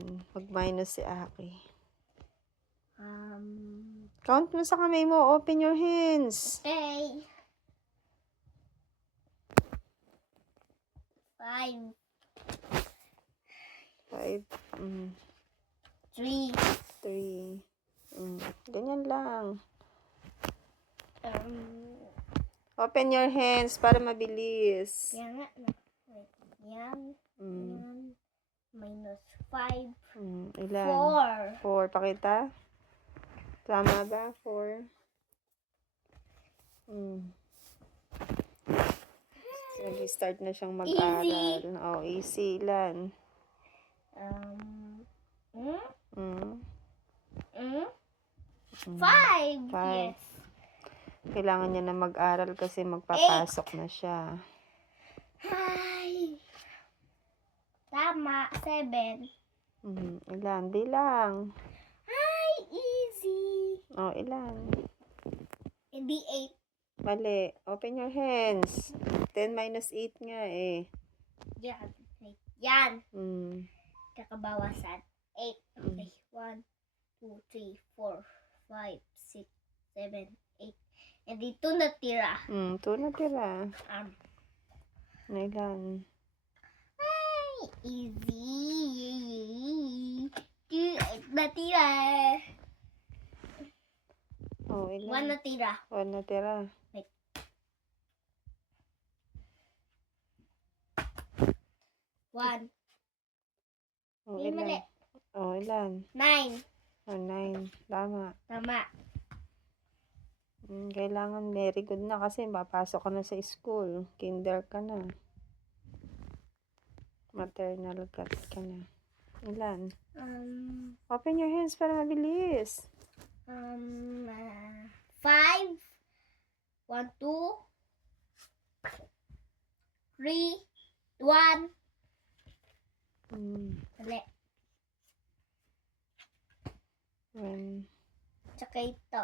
Ayan. Mag-minus si Aki. Um, Count mo sa kamay mo. Open your hands. okay. Five, Five. Mm, three, three. Mm, ganyan lang. um, Open your hands para mabilis. yan nga. Wait, yan, Mm, yan, minus five, mm, ilan? four, Four. Pakita. Tama ba? Four. Mm. Nag-start na siyang mag-aral. Oh, easy lang. um, mm, Mm. mm, five, Five. yes. Kailangan niya na mag-aral kasi magpapasok na siya. Ay. Tama, seven. Mm, ilan? Bilang. Ay, easy. Oh, ilan? Hindi eight. Mali. Open your hands. 10 minus 8 nga eh. Yan. Yan. Mm. Kakabawasan. Eight. Okay. One, two, three, four, five, six, seven, eight. And dito natira. Mm, 2 na tira. Um, Na ilan? Easy. Two natira. Oh, ilan? One natira. 1 na tira. One. Oh, mali. ilan? Oh, ilan? Nine. Oh, 9. Tama. Tama. Mm, kailangan very good na kasi papasok ka na sa school. Kinder ka na. Maternal cut ka na. Ilan? Um, Open your hands para mabilis. um, uh, five, one, two, three, one, Mm, one. Tsaka ito.